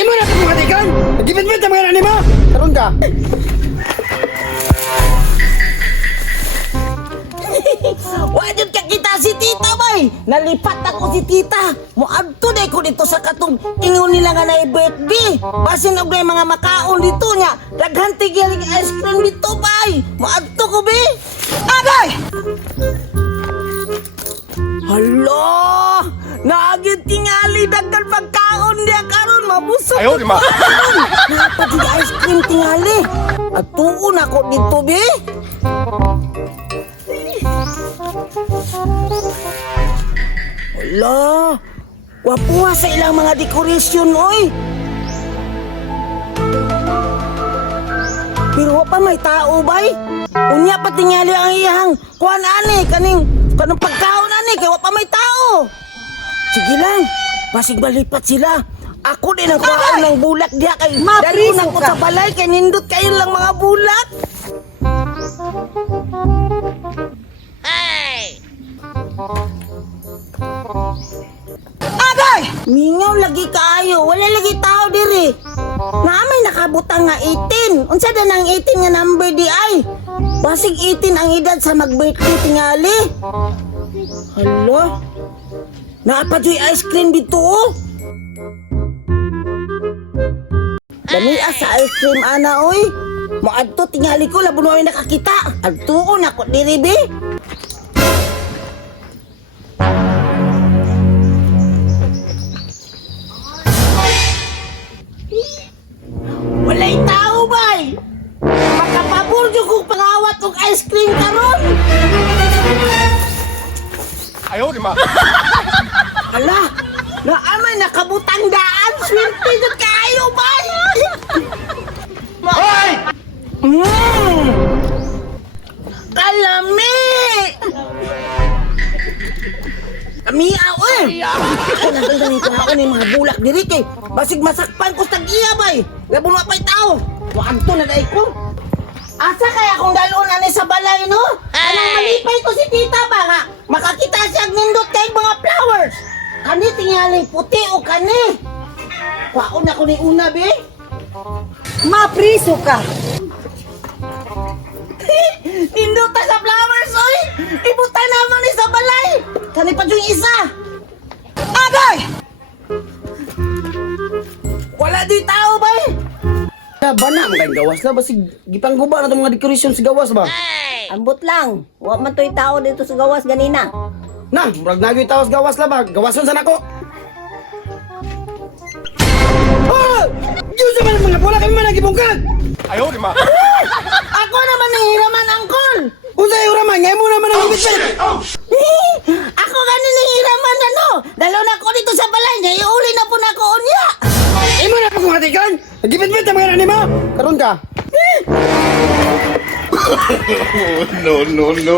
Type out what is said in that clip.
Imo na kung hatikan. Nagibit-bit ang mga nani mo. Karon ka. Wajud ka kita si tita bay. Nalipat ako si tita. Muadto day ko dito sa katong ingon nila nga na birthday. Basin og may mga makaon dito nya. Daghan tigiling ice cream dito bay. Muadto ko be. Agay! Hala! Naagit tingali daghan pagkaon diya karon mabusog. Ayaw, di ma. Napagig ice cream tingali. At tuon ako dito be. Wala! Wapuha sa ilang mga dekorasyon, oy! Pero wa pa may tao, bay? Unya pa tingali ang iyang kuhan ani, kanang pagkaon ani, kaya wa pa may tao! Sige lang, basig balipat sila. Ako din ang kuhaan ng bulak diya kay dari na ko sa balay, kay nindot kayo lang mga bulak. Agay! Mingaw lagi kaayo, wala lagi tao diri. Naamay nakabutang nga 18. Unsa da nang 18 nga number di ay? Basig 18 ang edad sa mag-birthday tingali. Hala. Naapadyoy ice cream dito oh. Damias sa ice cream ana oy. Moadto tingali ko labon mo nakakita. Adtuon ako diri be. Walay tao bay. Makapabor jud kog pangawat og ice cream karon. Ayaw, di ma. Hala, naamay nakabutang daan. Swerte jud kayo bay. Hoy! Kalami! Kami oy! Nagdaldanin ko na ako ng mga bulak diri kay basig masakpan ko sa iya bay. Labon wa pay tao. Waadto na dai ko. Asa kaya akong dalon ani sa balay no? Anong malipay ko si tita ba nga? Makakita siya og nindot kay mga flowers. Kani tingaling puti o kani? Kwaon ako ni una be. Mapriso ka. Nindot ta sa flowers oy. Ibutan naman ni sa balay. Kani pa yung isa. Agay! Wala di tao ba eh? Bana mo kayong gawas na. Basig gipangguba na itong mga dekorasyon sa gawas ba? Ambot lang. Wa man to'y tao dito sa gawas ganina. Na, murag nagyoy tawas gawas la ba? Gawason sa nako. Oh! Diyos naman ang mga bola kami man nagibungkag! Ayaw, di ma. Ako naman ang hiraman, Angkol! Unsay uraman, ngay mo naman ang ibit-bit! Ako ganin ang hiraman, ano? Dalaw na ako dito sa balay niya, iuli na po na ako unya! Imo na pa kung hatikan! Nagibit-bit ang mga nani mo! Karon ka! No, no, no.